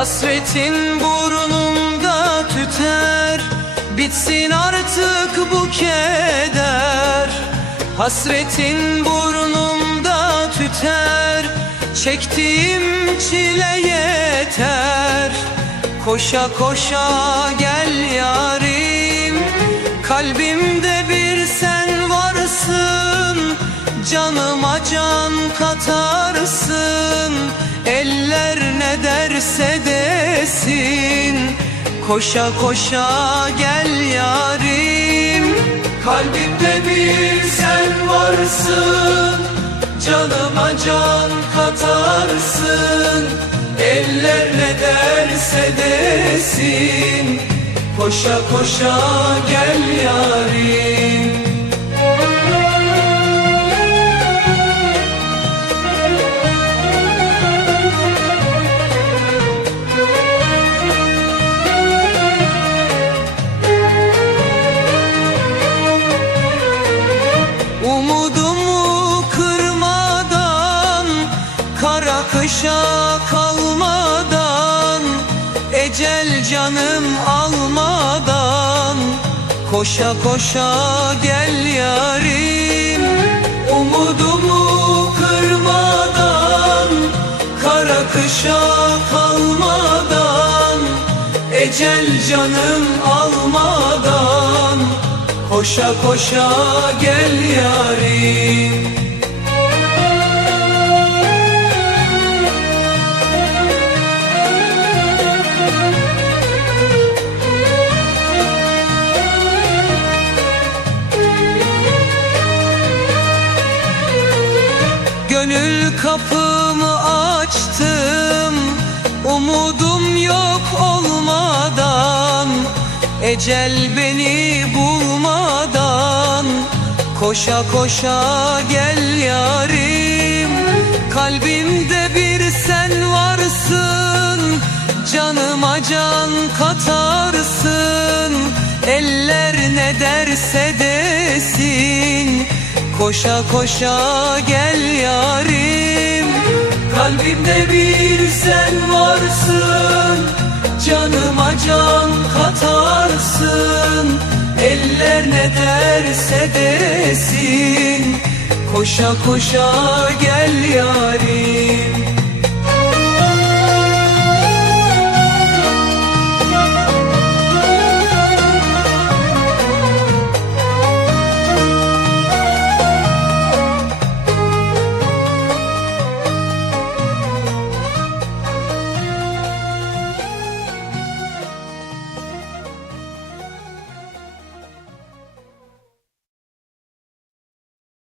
Hasretin burnumda tüter Bitsin artık bu keder. Hasretin burnumda tüter Çektiğim çile yeter. Koşa koşa gel yarim Kalbimde bir sen varsın. Canıma can katarsın desin Koşa koşa gel yarim. Kalbimde bir sen varsın. Canıma can katarsın. Eller ne derse desin. Koşa koşa gel yarim kışa kalmadan Ecel canım almadan Koşa koşa gel yarim. Umudumu kırmadan Kara kışa kalmadan Ecel canım almadan Koşa koşa gel yarim Gönül kapımı açtım. Umudum yok olmadan. Ecel beni bulmadan. Koşa koşa gel yarim. Kalbimde bir sen varsın. Canıma can katarsın. Eller ne derse desin Koşa koşa gel yarim. Kalbimde bir sen varsın. Canıma can katarsın. Eller ne derse desin. Koşa koşa gel yarim